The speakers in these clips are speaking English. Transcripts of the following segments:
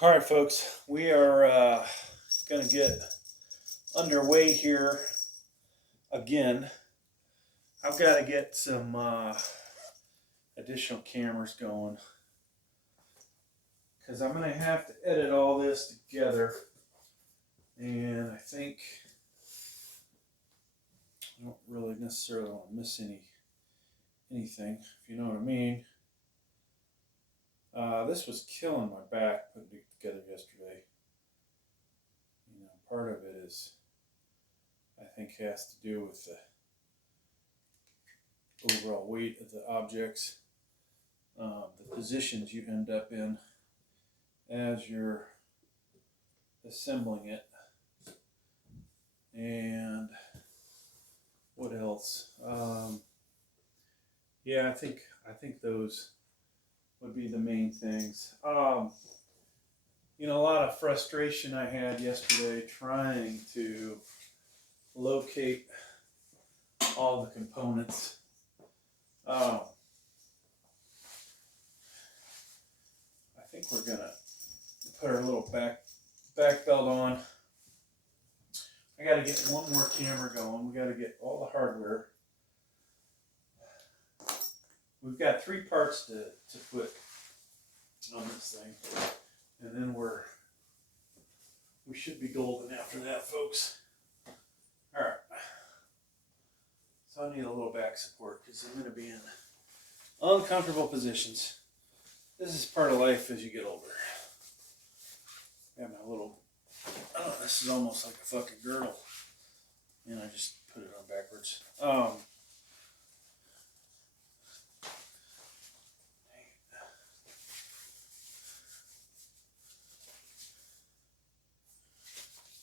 All right, folks, we are going to get underway here again. I've got to get some additional cameras going because I'm going to have to edit all this together, and I think I don't really necessarily want to miss anything, if you know what I mean. This was killing my back putting it together yesterday. You know, part of it is, I think, has to do with the overall weight of the objects, the positions you end up in as you're assembling it, and what else? Yeah, I think those would be the main things. You know, a lot of frustration I had yesterday trying to locate all the components. I think we're gonna put our little back belt on. I got to get one more camera going. We got to get all the hardware. We've got 3 parts to put on this thing, and then we should be golden after that, folks. All right. So I need a little back support because I'm going to be in uncomfortable positions. This is part of life as you get older. Got my little, oh, this is almost like a fucking girdle. And I just put it on backwards.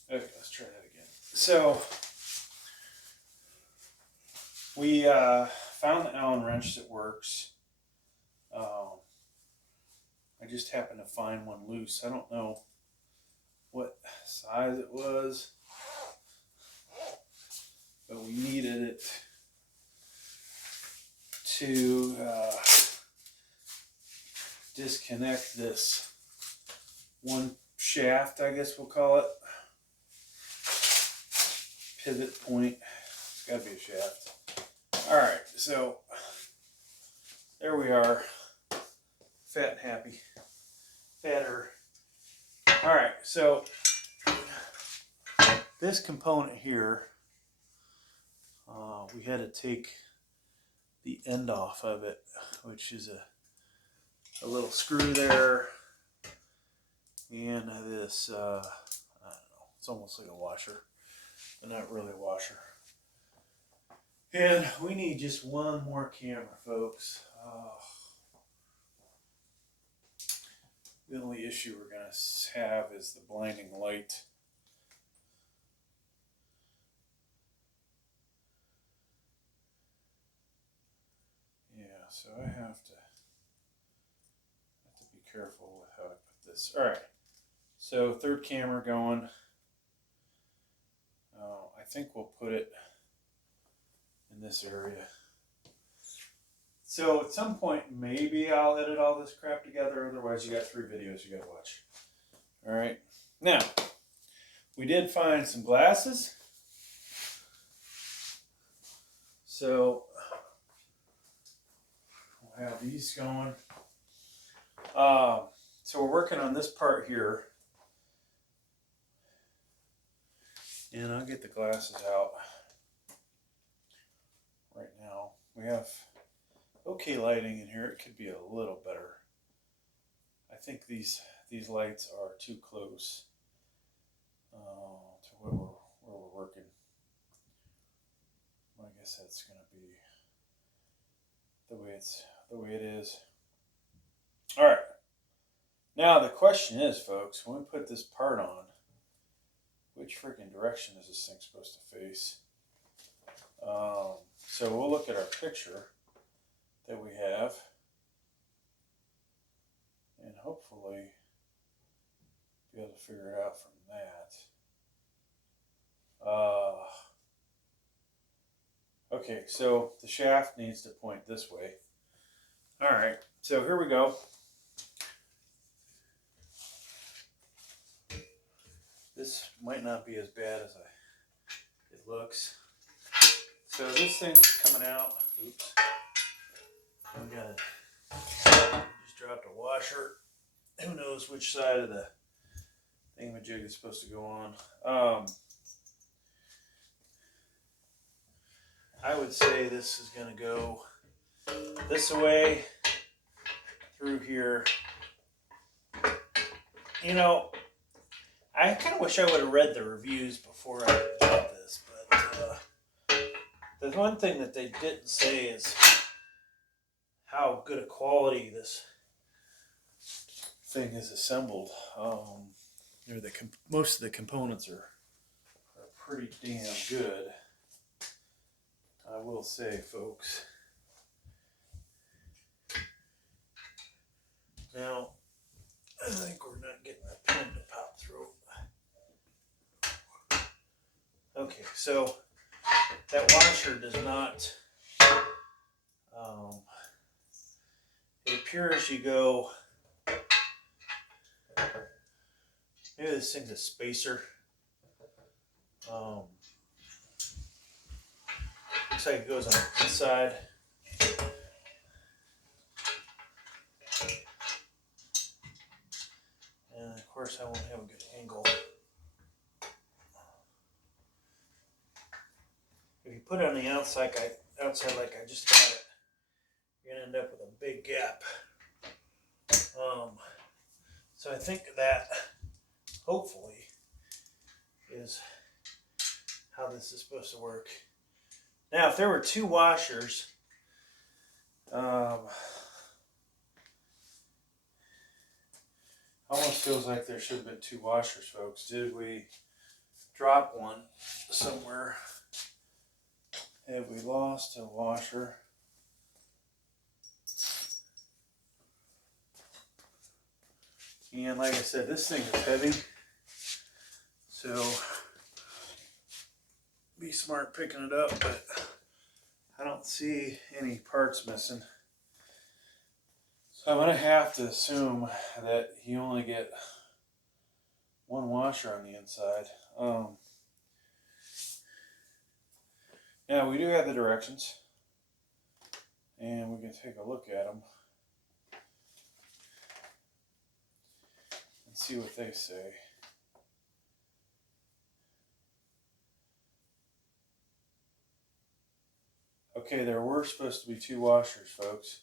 Okay, let's try that again. So, we found the Allen wrench that works. I just happened to find one loose. I don't know what size it was, but we needed it to disconnect this one shaft, I guess we'll call it. Pivot point. It's got to be a shaft. All right, so there we are. Fat and happy. Fatter. All right, so this component here, we had to take the end off of it, which is a little screw there, and this, I don't know, it's almost like a washer, but not really a washer. And we need just one more camera, folks. The only issue we're going to have is the blinding light. Yeah, so I have to be careful with how I put this. All right, so 3rd camera going. I think we'll put it in this area. So at some point, maybe I'll edit all this crap together. Otherwise, you got 3 videos you got to watch. All right. Now, we did find some glasses. So we'll have these going. So we're working on this part here. And I'll get the glasses out right now. We have okay lighting in here. It could be a little better. I think these lights are too close to where we're working. I guess that's going to be the way it is. All right. Now the question is, folks, when we put this part on, which freaking direction is this thing supposed to face? So we'll look at our picture that we have, and hopefully be able to figure it out from that. Okay, so the shaft needs to point this way. All right, so here we go. this might not be as bad as it looks. So this thing's coming out. Oops. I'm gonna just dropped a washer. Who knows which side of the thingamajig is supposed to go on. I would say this is gonna go this way through here. You know, I kind of wish I would have read the reviews before I bought this, but the one thing that they didn't say is how good a quality this thing is assembled. Most of the components are pretty damn good, I will say, folks. Now, I think we're not getting a pin to pop through. Okay, so that washer does not, it appears you go, maybe this thing's a spacer. Looks like it goes on the inside. And of course I won't have a good angle. If you put it on the outside like I just got it, you're gonna end up with a big gap. So I think that hopefully is how this is supposed to work. Now, if there were two washers, almost feels like there should have been two washers, folks. Did we drop one somewhere? Have we lost a washer? And like I said, this thing is heavy, so be smart picking it up, but I don't see any parts missing. So I'm going to have to assume that you only get one washer on the inside. Now we do have the directions, and we can take a look at them and see what they say. Okay, there were supposed to be two washers, folks.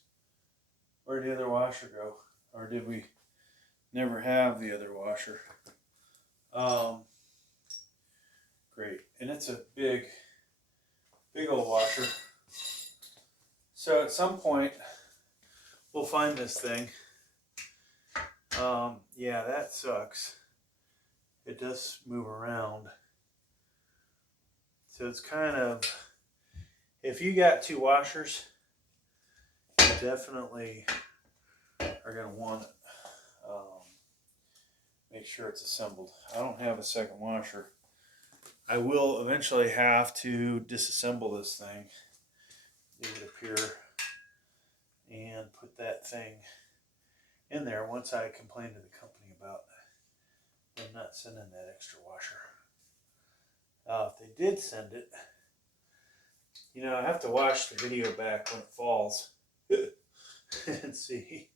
Where did the other washer go? Or did we never have the other washer? Great. And it's a big old washer. So at some point, we'll find this thing. Yeah, that sucks. It does move around. So it's kind of, if you got two washers, you definitely are going to want it. Make sure it's assembled. I don't have a second washer. I will eventually have to disassemble this thing, it would appear, and put that thing in there once I complain to the company about them not sending that extra washer. If they did send it, you know, I have to watch the video back when it falls and see.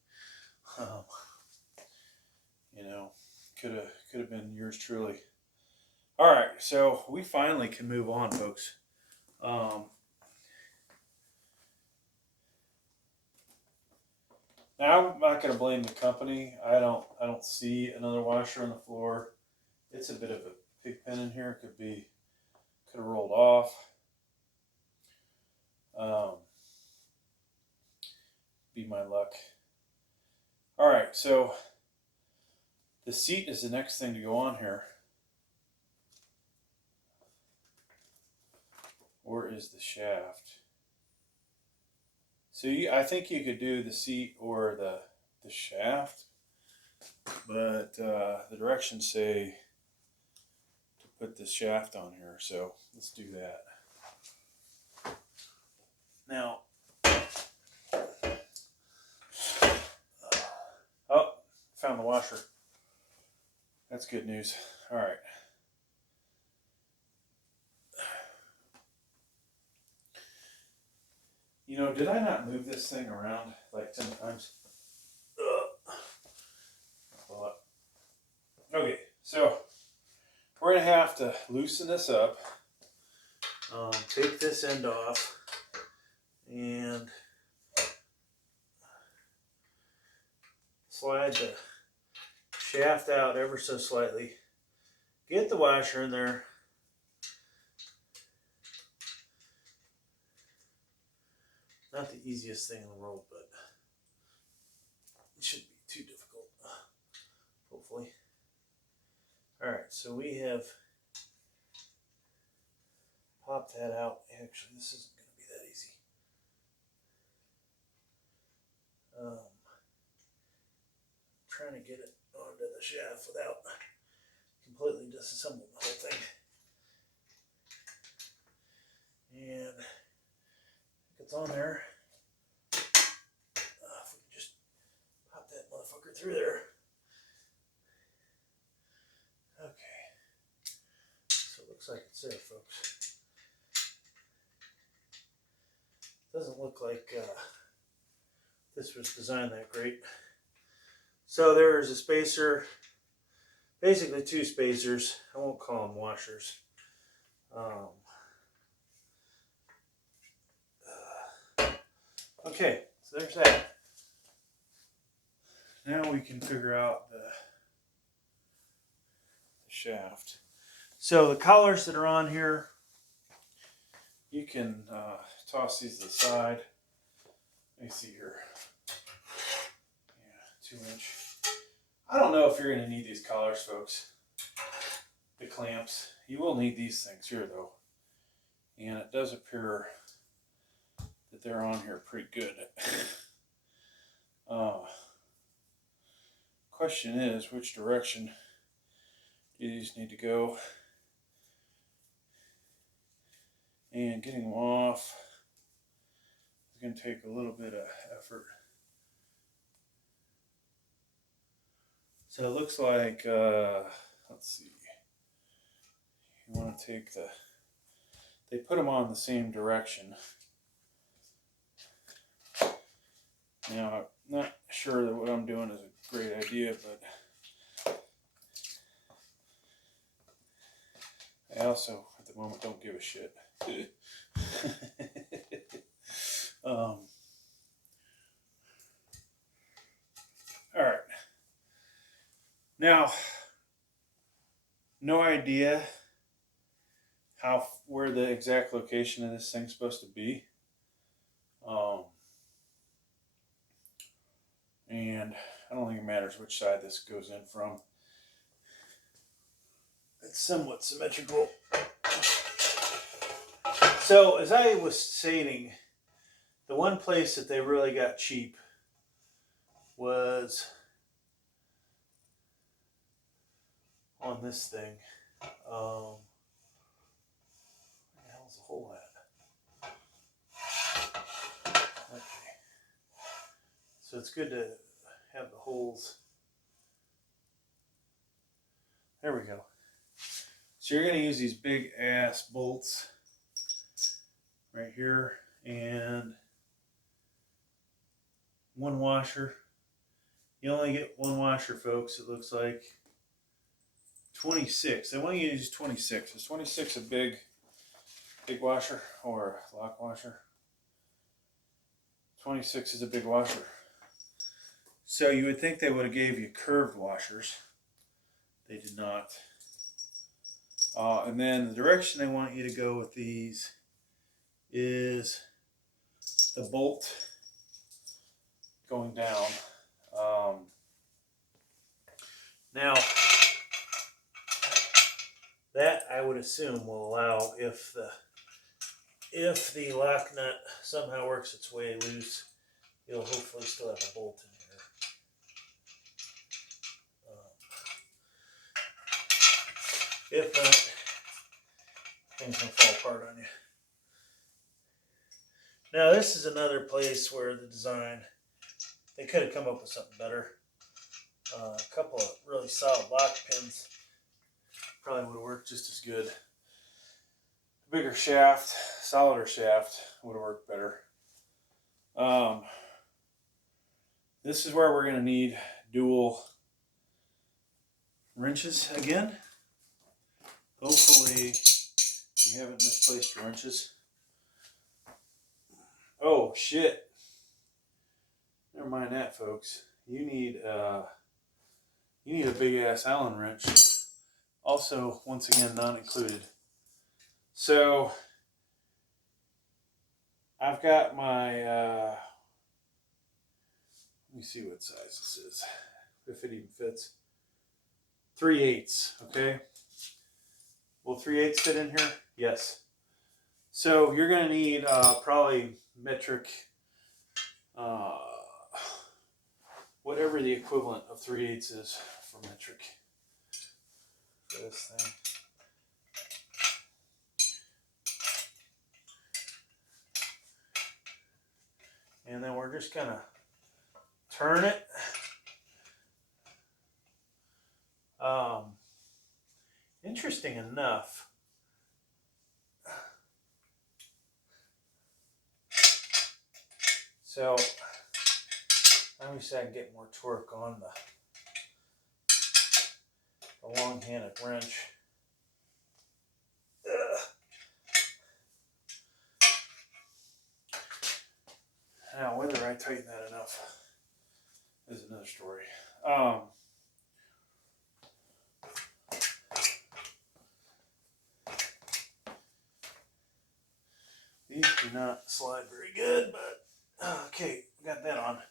You know, could have been yours truly. All right, so we finally can move on, folks. Now I'm not going to blame the company. I don't see another washer on the floor. It's a bit of a pig pen in here. Could have rolled off. Be my luck. All right, so the seat is the next thing to go on here. Or is the shaft? So I think you could do the seat or the shaft, but the directions say to put the shaft on here, so let's do that. Now, oh, found the washer. That's good news. All right. You know, did I not move this thing around like 10 times? Okay, so we're going to have to loosen this up. Take this end off and slide the shaft out ever so slightly. Get the washer in there. Not the easiest thing in the world, but it shouldn't be too difficult, hopefully. Alright, so we have popped that out. Actually, this isn't going to be that easy. Trying to get it onto the shaft without completely disassembling the whole thing. And it's on there. If we can just pop that motherfucker through there. Okay. So it looks like it's there, folks. Doesn't look like this was designed that great. So there's a spacer, basically two spacers. I won't call them washers. Okay, so there's that. Now we can figure out the shaft. So the collars that are on here, you can toss these to the side. Let me see here. Yeah, 2-inch. I don't know if you're going to need these collars, folks. The clamps. You will need these things here, though. And it does appear that they're on here pretty good. Question is, which direction do these need to go? And getting them off is going to take a little bit of effort. So it looks like, let's see, you want to take they put them on the same direction. Now, I'm not sure that what I'm doing is a great idea, but I also, at the moment, don't give a shit. All right. Now, no idea where the exact location of this thing's supposed to be. And I don't think it matters which side this goes in from. It's somewhat symmetrical. So, as I was stating, the one place that they really got cheap was on this thing. Where the hell's the hole at? Okay. So it's good to have the holes. There we go. So you're going to use these big ass bolts right here and one washer. You only get one washer, folks. It looks like 26. I want you to use 26. Is 26 a big washer or a lock washer? 26 is a big washer. So you would think they would have gave you curved washers. They did not. And then the direction they want you to go with these is the bolt going down. Now, that I would assume will allow, if the lock nut somehow works its way loose, you'll hopefully still have a bolt in here. If not, things will fall apart on you. Now this is another place where the design, they could have come up with something better. A couple of really solid lock pins probably would have worked just as good. A bigger shaft, solider shaft would have worked better. This is where we're going to need dual wrenches again. Hopefully we haven't misplaced wrenches. Oh shit. Never mind that, folks. You need a big ass Allen wrench. Also, once again, not included. So I've got my let me see what size this is, if it even fits. 3/8, okay? Will 3/8 fit in here? Yes. So you're going to need probably metric, whatever the equivalent of 3/8 is for metric for this thing. And then we're just going to turn it. Interesting enough, so let me see if I can get more torque on the long-handed wrench. Now, whether I tighten that enough is another story. These do not slide very good, but okay, got that on.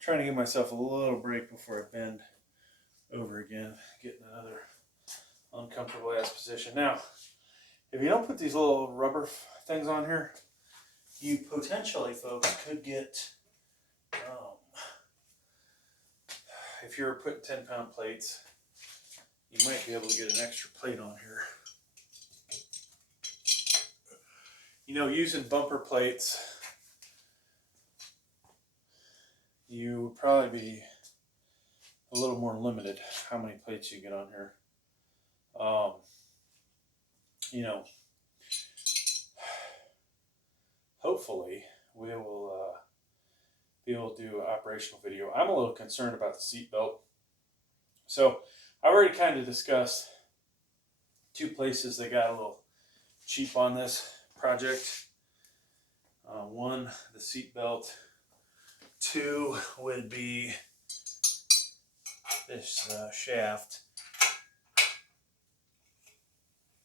Trying to give myself a little break before I bend over again, getting another uncomfortable ass position. Now, if you don't put these little rubber things on here, you potentially, folks, could get, if you're putting 10-pound plates, you might be able to get an extra plate on here. You know, using bumper plates, you would probably be a little more limited how many plates you get on here. You know, hopefully we will be able to do an operational video. I'm a little concerned about the seat belt. So I already kind of discussed two places that got a little cheap on this project. One, the seat belt. Two would be this shaft.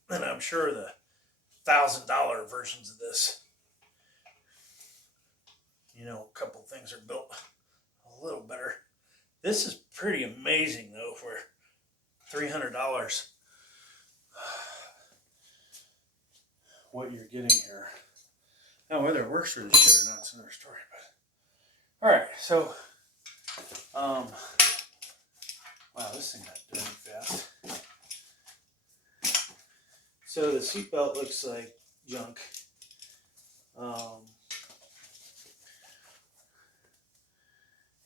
And I'm sure the $1,000 versions of this, you know, a couple things are built a little better. This is pretty amazing though for $300. What you're getting here. Now, whether it works for this shit or not is another story. But all right, so wow, this thing got dirty fast. So the seatbelt looks like junk.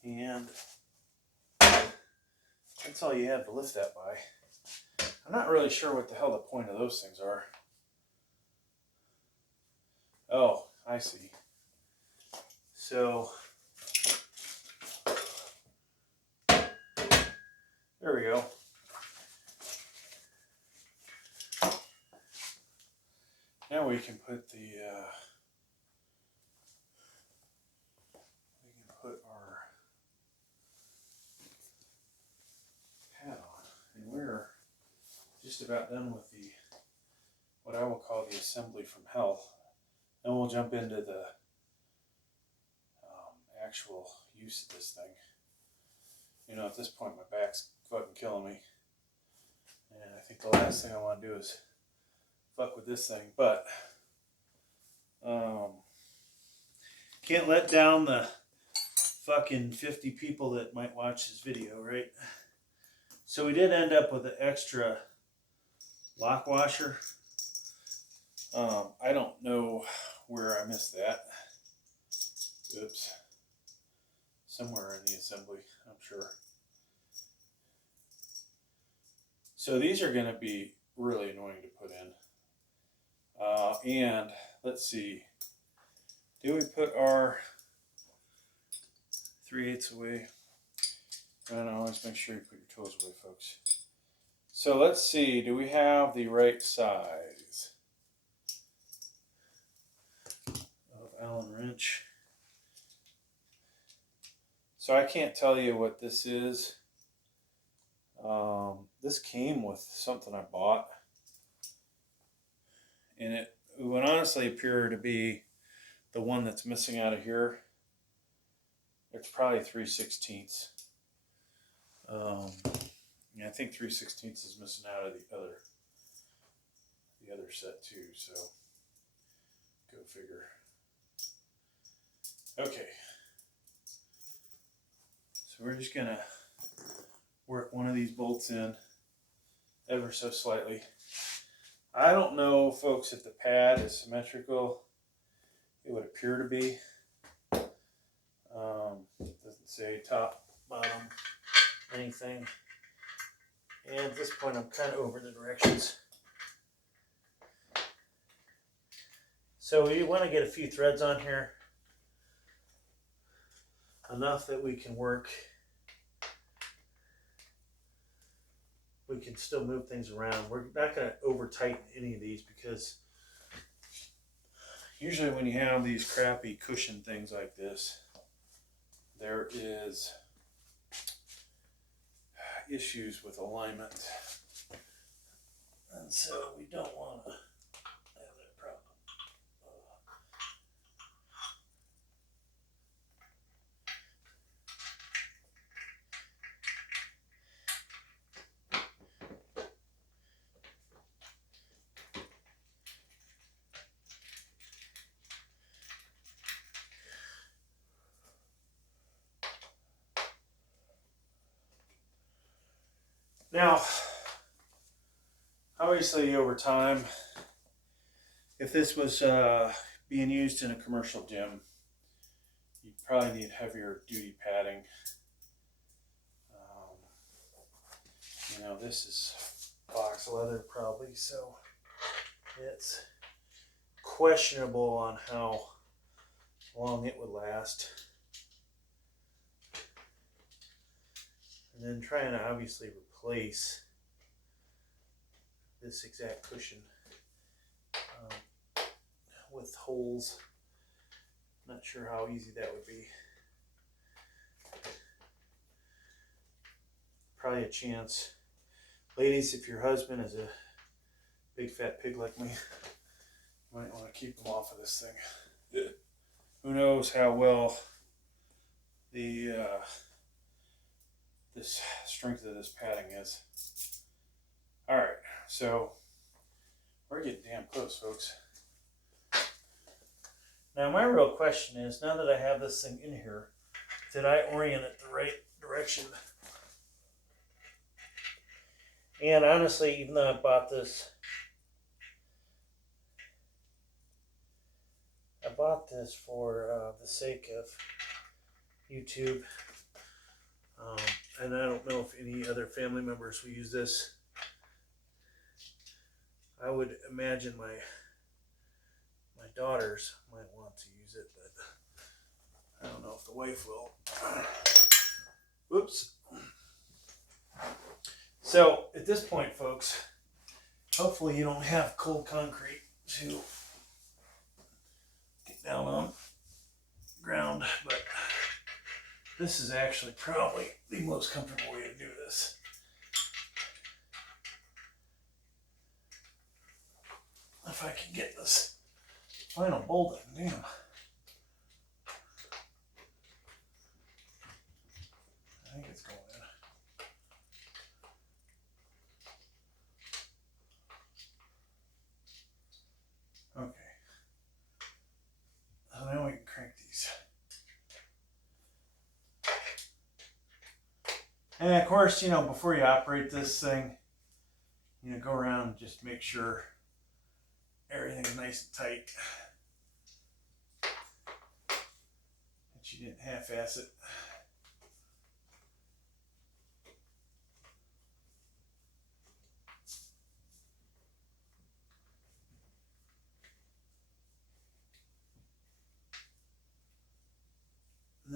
And that's all you have to lift that by. I'm not really sure what the hell the point of those things are. Oh, I see. So there we go. Now we can put the our hat on, and we're just about done with the what I will call the assembly from hell. Then we'll jump into the actual use of this thing. You know, at this point my back's fucking killing me, and I think the last thing I want to do is fuck with this thing, but can't let down the fucking 50 people that might watch this video, right? So we did end up with an extra lock washer. I don't know where I missed that. Oops. Somewhere in the assembly, I'm sure. So these are going to be really annoying to put in. And let's see. do we put our 3/8 away? And always make sure you put your tools away, folks. So let's see, do we have the right size of Allen wrench? So I can't tell you what this is. This came with something I bought, and it would honestly appear to be the one that's missing out of here. It's probably 3/16. I think 3/16 is missing out of the other set too. So go figure. Okay. So we're just gonna work one of these bolts in ever so slightly. I don't know, folks, if the pad is symmetrical. It would appear to be. Doesn't say top, bottom, anything. And at this point, I'm kind of over the directions. So we want to get a few threads on here. Enough that we can work. We can still move things around. We're not going to over tighten any of these because usually when you have these crappy cushion things like this, there is issues with alignment. And so we don't want to have that problem. Now, obviously over time, if this was being used in a commercial gym, you'd probably need heavier duty padding. This is box leather probably, so it's questionable on how long it would last. And then trying to obviously replace this exact cushion with holes. Not sure how easy that would be. Probably a chance. Ladies, if your husband is a big fat pig like me, you might want to keep him off of this thing. Who knows how well the this strength of this padding is. All right, so we're getting damn close, folks. Now my real question is, now that I have this thing in here, did I orient it the right direction? And honestly, even though I bought this for the sake of YouTube, and I don't know if any other family members will use this. I would imagine my daughters might want to use it, but I don't know if the wife will. Whoops. So at this point, folks, hopefully you don't have cold concrete to get down on the ground, but this is actually probably the most comfortable way to do this. If I can get this final bolt in, damn. I think it's going in. Okay. So now we can crank these. And of course, before you operate this thing, go around and just make sure everything's nice and tight. That you didn't half-ass it.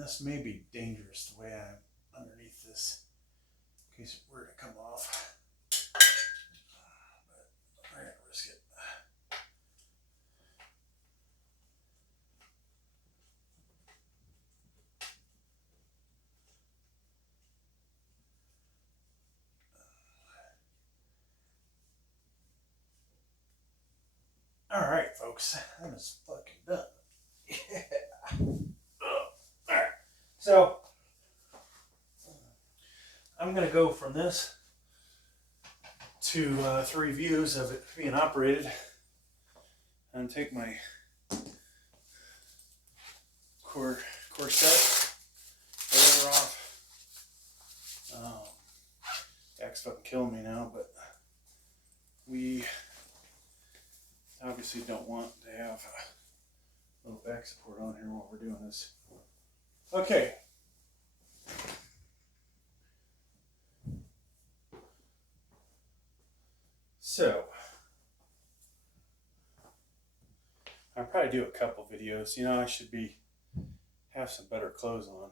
this may be dangerous the way I'm underneath this, in case it were to come off. But I'm gonna risk it. All right, folks, that is fucking done. Yeah. All right, so I'm gonna go from this to 3 views of it being operated, and take my corset, whatever off. Jack's fucking killing me now, but we obviously don't want to have a little back support on here while we're doing this. Okay. So, I'll probably do a couple videos. You know, I should have some better clothes on.